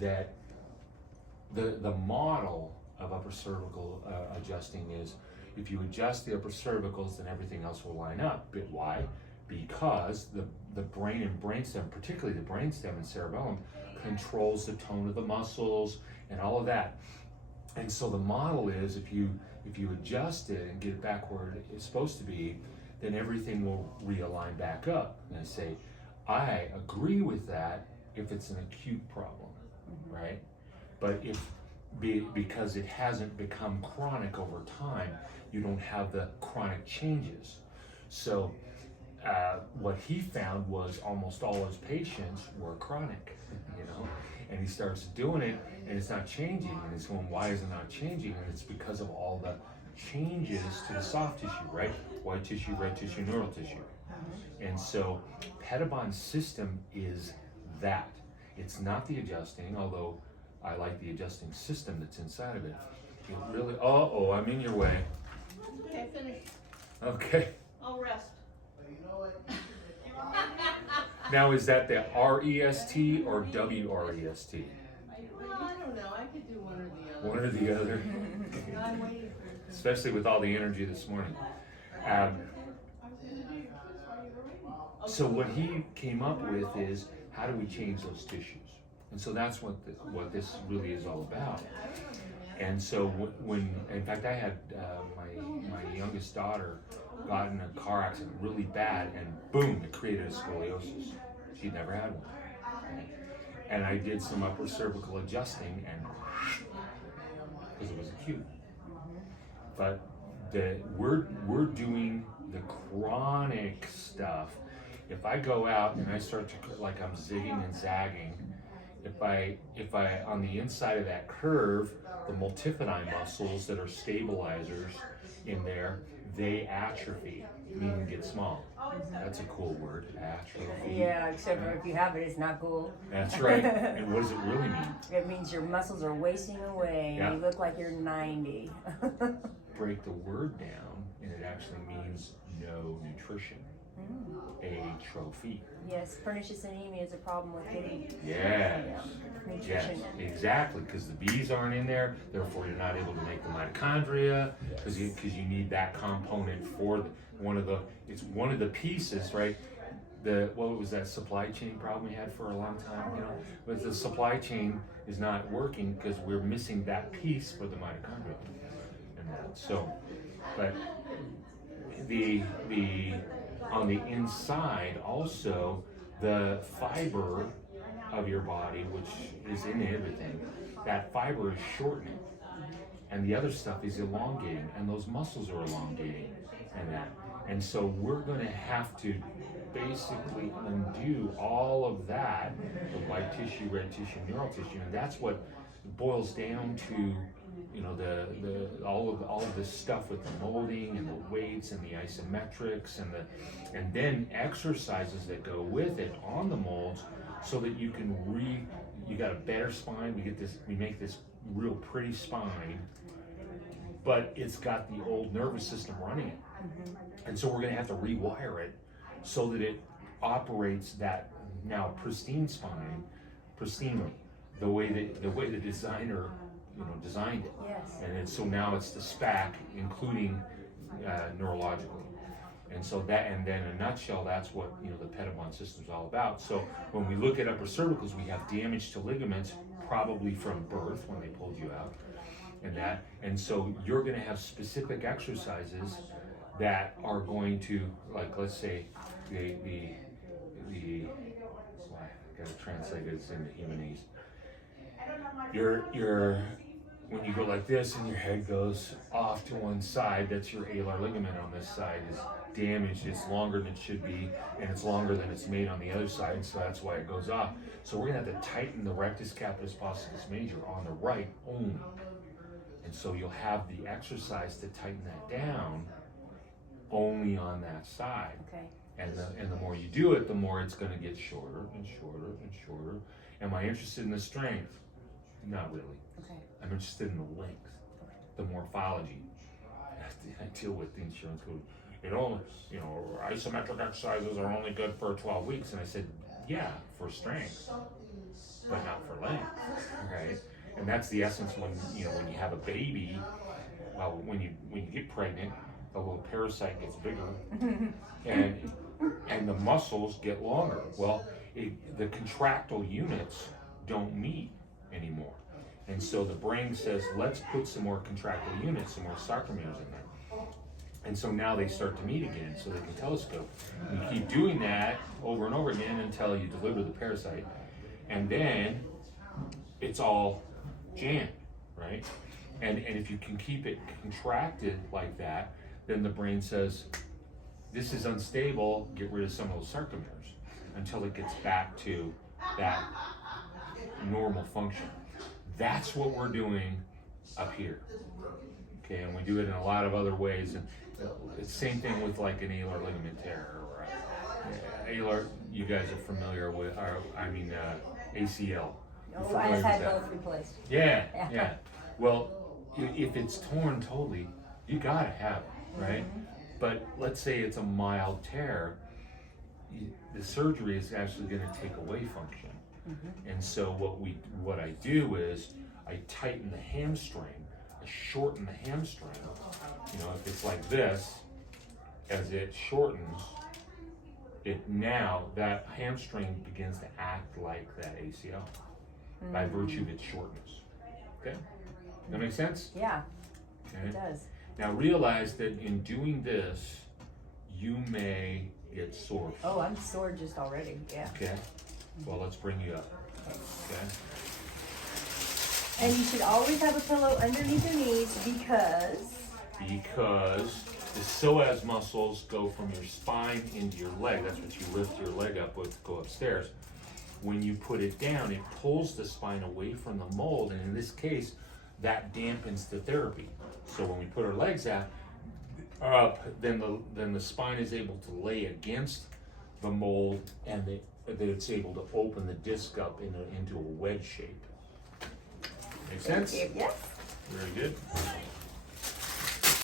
that the model of upper cervical adjusting is, if you adjust the upper cervicals, then everything else will line up. But why? Because the brain and brainstem, particularly the brainstem and cerebellum, controls the tone of the muscles and all of that. And so the model is, if you adjust it and get it back where it's supposed to be, then everything will realign back up. And I say, I agree with that if it's an acute problem, right? But because it hasn't become chronic over time, you don't have the chronic changes. So what he found was almost all his patients were chronic, and he starts doing it and it's not changing, and he's going, why is it not changing? And it's because of all the changes to the soft tissue, right? White tissue, red tissue, neural tissue. And so Pedibond's system is that. It's not the adjusting, although I like the adjusting system that's inside of it. It really, I'm in your way. Okay, finish. Okay. I'll rest. Now, is that the R-E-S-T or W-R-E-S-T? Well, I don't know. I could do one or the other. One or the other. I'm waiting for Especially with all the energy this morning. So what he came up with is, how do we change those tissues? And so that's what this really is all about. And so when, in fact, I had my youngest daughter got in a car accident really bad, and boom, it created a scoliosis. She'd never had one. And I did some upper cervical adjusting, and because it was acute. But we're doing the chronic stuff. If I go out and I start to, like, I'm zigging and zagging, if I on the inside of that curve, the multifidi muscles that are stabilizers in there, they atrophy, meaning get small. That's a cool word, atrophy. Yeah, except for if you have it, it's not cool. That's right. And what does it really mean? It means your muscles are wasting away. Yeah. You look like you're 90. Break the word down, and it actually means no nutrition. Atrophy. Yes, pernicious anemia is a problem with getting Yes. nutrition. Yes, exactly, because the B's aren't in there, therefore you're not able to make the mitochondria, because you need that component for one of the pieces, right? What was that supply chain problem we had for a long time? But the supply chain is not working because we're missing that piece for the mitochondria. And so, but the on the inside also, the fiber of your body, which is in everything, that fiber is shortening, and the other stuff is elongating, and those muscles are elongating, and so we're going to have to basically undo all of that, the white tissue, red tissue, neural tissue, and that's what boils down to, all of this stuff with the molding and the weights and the isometrics and then exercises that go with it on the molds, so that you can you got a better spine. We make this real pretty spine, but it's got the old nervous system running it. And so we're going to have to rewire it so that it operates that now pristine spine pristinely, the way the designer designed it. Yes. And so now it's the SPAC, including neurologically. And so and then in a nutshell, that's what the Pedibond system is all about. So when we look at upper cervicals, we have damage to ligaments, probably from birth when they pulled you out, and so you're going to have specific exercises that are going to, like, let's say I gotta translate it into humanese. When you go like this and your head goes off to one side, that's your alar ligament on this side is damaged. It's longer than it should be, and it's longer than it's made on the other side, so that's why it goes off. So we're gonna have to tighten the rectus capitis posterius major on the right only. And so you'll have the exercise to tighten that down only on that side. Okay. And the more you do it, the more it's gonna get shorter and shorter and shorter. Am I interested in the strength? Not really. Okay. I'm interested in the length, the morphology. I deal with the insurance code. Isometric exercises are only good for 12 weeks. And I said, yeah, for strength, but not for length. And that's the essence when when you have a baby. Well, when you get pregnant, the little parasite gets bigger, and the muscles get longer. Well, the contractile units don't meet anymore, and so the brain says, let's put some more contractile units, some more sarcomeres in there. And so now they start to meet again, so they can telescope. You keep doing that over and over again until you deliver the parasite, and then it's all jammed, right? And if you can keep it contracted like that, then the brain says, this is unstable, get rid of some of those sarcomeres until it gets back to that normal function. That's what we're doing up here. Okay, and we do it in a lot of other ways. And it's the same thing with like an alar ligament tear. Or alar, you guys are familiar with, ACL. Oh, I've had both replaced. Yeah. Well, if it's torn totally, you gotta have it, right? But let's say it's a mild tear, the surgery is actually gonna take away function. And so what I do is I tighten the hamstring, I shorten the hamstring. If it's like this, as it shortens, now that hamstring begins to act like that ACL by virtue of its shortness. Okay? That make sense? Yeah, Okay. it does. Now realize that in doing this, you may get sore. Oh, I'm sore just already, yeah. Okay. Well, let's bring you up. Okay. And you should always have a pillow underneath your knees because The psoas muscles go from your spine into your leg. That's what you lift your leg up with to go upstairs. When you put it down, it pulls the spine away from the mold, and in this case, that dampens the therapy. So when we put our legs up, then the spine is able to lay against the mold, and that it's able to open the disc up into a wedge shape. Make sense? Yes. Very good.